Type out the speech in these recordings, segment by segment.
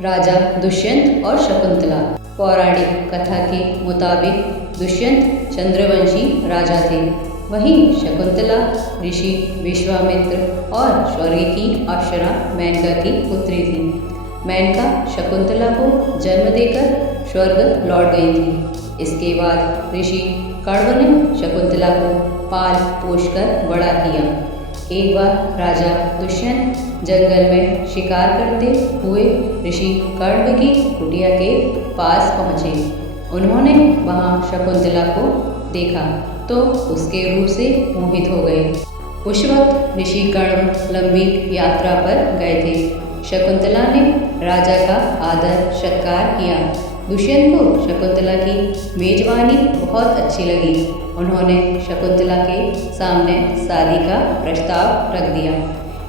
राजा दुष्यंत और शकुंतला। पौराणिक कथा के मुताबिक दुष्यंत चंद्रवंशी राजा थे, वहीं शकुंतला ऋषि विश्वामित्र और स्वर्ग की अप्सरा मेनका की पुत्री थी। मेनका शकुंतला को जन्म देकर स्वर्ग लौट गई थी। इसके बाद ऋषि कण्व ने शकुंतला को पाल पोष कर बड़ा किया। एक बार राजा दुष्यंत जंगल में शिकार करते हुए ऋषि कण्व की कुटिया के पास पहुँचे। उन्होंने वहाँ शकुंतला को देखा तो उसके रूप से मोहित हो गए। उस वक्त ऋषि कण्व लंबी यात्रा पर गए थे। शकुंतला ने राजा का आदर सत्कार किया। दुष्यंत को शकुंतला की मेजबानी बहुत अच्छी लगी। उन्होंने शकुंतला के सामने शादी का प्रस्ताव रख दिया।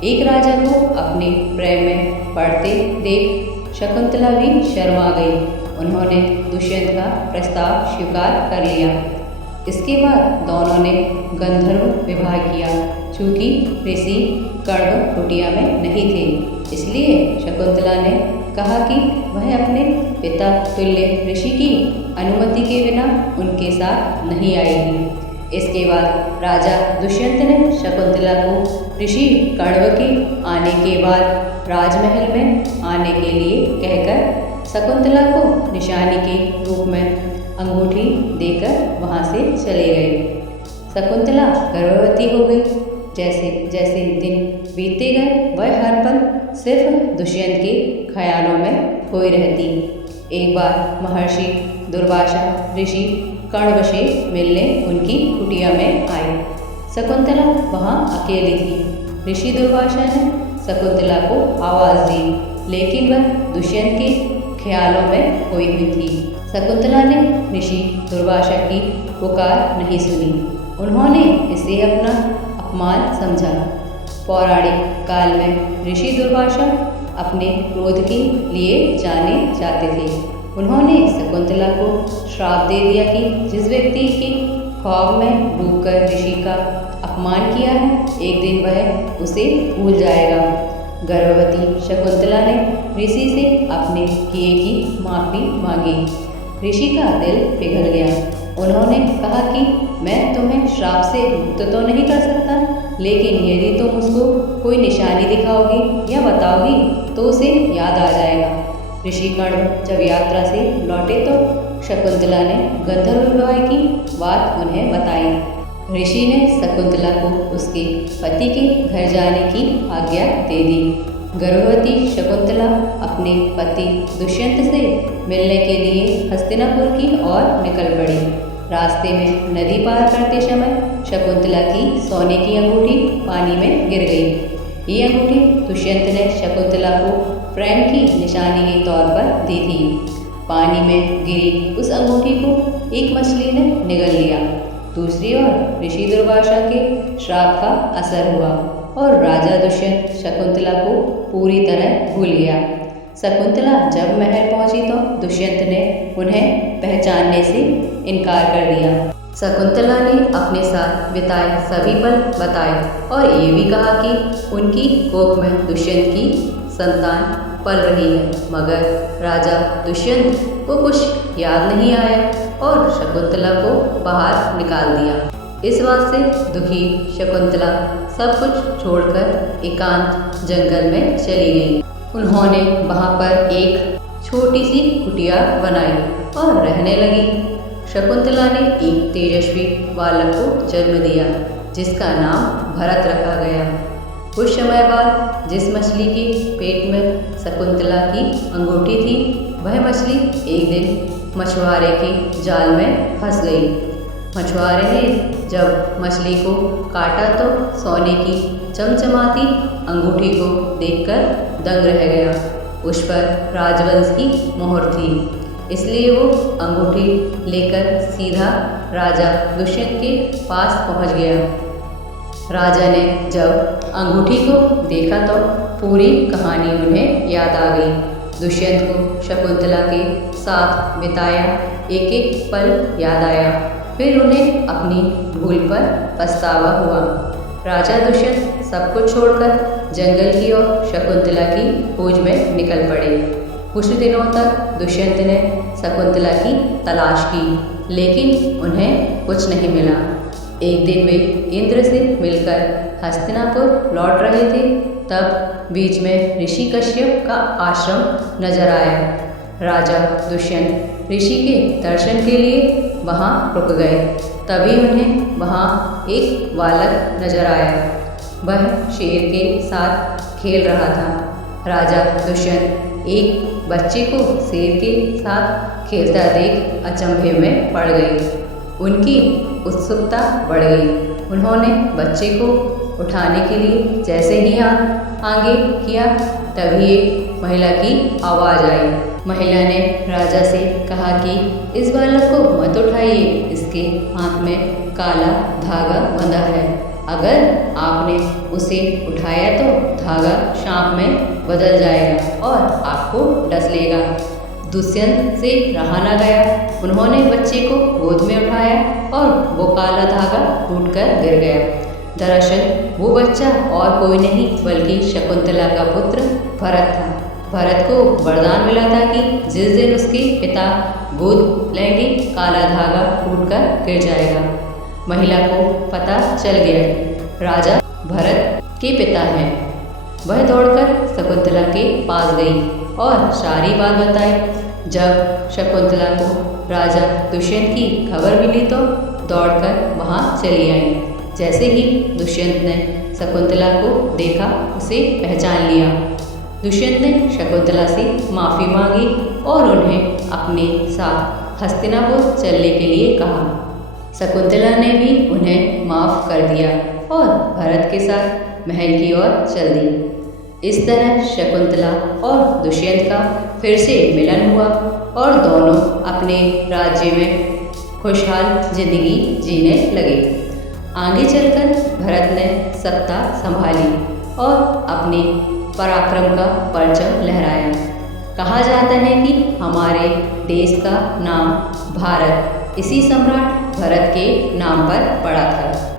एक राजा को अपने प्रेम में पड़ते देख शकुंतला भी शर्मा गई। उन्होंने दुष्यंत का प्रस्ताव स्वीकार कर लिया। इसके बाद दोनों ने गंधर्व विवाह किया। चूँकि ऋषि कण्व कुटिया में नहीं थे, इसलिए शकुंतला ने कहा कि वह अपने पिता तुल्य ऋषि की अनुमति के बिना उनके साथ नहीं आएगी। इसके बाद राजा दुष्यंत ने शकुंतला को ऋषि कण्व के आने के बाद राजमहल में आने के लिए कहकर शकुंतला को निशानी के रूप में अंगूठी देकर वहाँ से चले गए। शकुंतला गर्भवती हो गई। जैसे जैसे दिन बीतते गए वह हर पल सिर्फ दुष्यंत के ख्यालों में खोई रहती। एक बार महर्षि दुर्वासा ऋषि कण्व से मिलने उनकी कुटिया में आए। शकुंतला वहाँ अकेली थी। ऋषि दुर्वासा ने शकुंतला को आवाज़ दी, लेकिन वह दुष्यंत के ख्यालों में खोई हुई थी। शकुंतला ने ऋषि दुर्वासा की पुकार नहीं सुनी। उन्होंने इसे अपना अपमान समझा। पौराणिक काल में ऋषि दुर्वासा अपने क्रोध के लिए जाने जाते थे। उन्होंने शकुंतला को श्राप दे दिया कि जिस व्यक्ति के ख्वाब में डूबकर ऋषि का अपमान किया है, एक दिन वह उसे भूल जाएगा। गर्भवती शकुंतला ने ऋषि से अपने किए की माफ़ी मांगी। ऋषि का दिल पिघल गया। उन्होंने कहा कि मैं तुम्हें श्राप से मुक्त तो नहीं कर सकता, लेकिन यदि तुम उसको कोई निशानी दिखाओगी या बताओगी तो उसे याद आ जाएगा। ऋषि कण्व जब यात्रा से लौटे तो शकुंतला ने गंधर्व विवाह की बात उन्हें बताई। ऋषि ने शकुंतला को उसके पति के घर जाने की आज्ञा दे दी। गर्भवती शकुंतला अपने पति दुष्यंत से मिलने के लिए हस्तिनापुर की ओर निकल पड़ी। रास्ते में नदी पार करते समय शकुंतला की सोने की अंगूठी पानी में गिर गई। ये अंगूठी दुष्यंत ने शकुंतला को प्रेम की निशानी के तौर पर दी थी। पानी में गिरी उस अंगूठी को एक मछली ने निगल लिया। दूसरी ओर ऋषि दुर्वासा के श्राप का असर हुआ और राजा दुष्यंत शकुंतला को पूरी तरह भूल गया। शकुंतला जब महल पहुंची तो दुष्यंत ने उन्हें पहचानने से इनकार कर दिया। शकुंतला ने अपने साथ बिताए सभी पल बताए और ये भी कहा कि उनकी कोख में दुष्यंत की संतान पल रही है, मगर राजा दुष्यंत को कुछ याद नहीं आया और शकुंतला को बाहर निकाल दिया। इस बात से दुखी शकुंतला सब कुछ छोड़कर एकांत जंगल में चली गई। उन्होंने वहाँ पर एक छोटी सी कुटिया बनाई और रहने लगी। शकुंतला ने एक तेजस्वी बालक को जन्म दिया, जिसका नाम भरत रखा गया। कुछ समय बाद जिस मछली के पेट में शकुंतला की अंगूठी थी, वह मछली एक दिन मछुआरे के जाल में फंस गई। मछुआरे ने जब मछली को काटा तो सोने की चमचमाती अंगूठी को देखकर दंग रह गया। उस पर राजवंश की मोहर थी, इसलिए वो अंगूठी लेकर सीधा राजा दुष्यंत के पास पहुंच गया। राजा ने जब अंगूठी को देखा तो पूरी कहानी उन्हें याद आ गई। दुष्यंत को शकुंतला के साथ बिताया एक एक पल याद आया। फिर उन्हें अपनी भूल पर पछतावा हुआ। राजा दुष्यंत सब कुछ छोड़कर जंगल की ओर शकुंतला की खोज में निकल पड़े। कुछ दिनों तक दुष्यंत ने शकुंतला की तलाश की, लेकिन उन्हें कुछ नहीं मिला। एक दिन वे इंद्र से मिलकर हस्तिनापुर लौट रहे थे, तब बीच में ऋषि कश्यप का आश्रम नजर आया। राजा दुष्यंत ऋषि के दर्शन के लिए वहां रुक गए। तभी उन्हें वहां एक बालक नजर आया। वह शेर के साथ खेल रहा था। राजा दुष्यंत एक बच्चे को शेर के साथ खेलता देख अचंभे में पड़ गए। उनकी उत्सुकता बढ़ गई। उन्होंने बच्चे को उठाने के लिए जैसे ही आगे किया, तभी एक महिला की आवाज़ आई। महिला ने राजा से कहा कि इस बालक को मत उठाइए, इसके हाथ में काला धागा बंधा है। अगर आपने उसे उठाया तो धागा सांप में बदल जाएगा और आपको डस लेगा। दुष्यंत से रहा न गया। उन्होंने बच्चे को गोद में उठाया और वो काला धागा टूटकर गिर गया। दरअसल वो बच्चा और कोई नहीं बल्कि शकुंतला का पुत्र भरत था। भरत को वरदान मिला था कि जिस दिन उसके पिता गोद लेंगे, काला धागा टूटकर गिर जाएगा। महिला को पता चल गया राजा भरत के पिता हैं। वह दौड़कर शकुंतला के पास गई और सारी बात बताई। जब शकुंतला को राजा दुष्यंत की खबर मिली तो दौड़कर वहां चली आई। जैसे ही दुष्यंत ने शकुंतला को देखा, उसे पहचान लिया। दुष्यंत ने शकुंतला से माफ़ी मांगी और उन्हें अपने साथ हस्तिनापुर चलने के लिए कहा। शकुंतला ने भी उन्हें माफ़ कर दिया और भरत के साथ महल की ओर चल दी। इस तरह शकुंतला और दुष्यंत का फिर से मिलन हुआ और दोनों अपने राज्य में खुशहाल जिंदगी जीने लगे। आगे चलकर भरत ने सत्ता संभाली और अपने पराक्रम का परचम लहराया। कहा जाता है कि हमारे देश का नाम भारत इसी सम्राट भरत के नाम पर पड़ा था।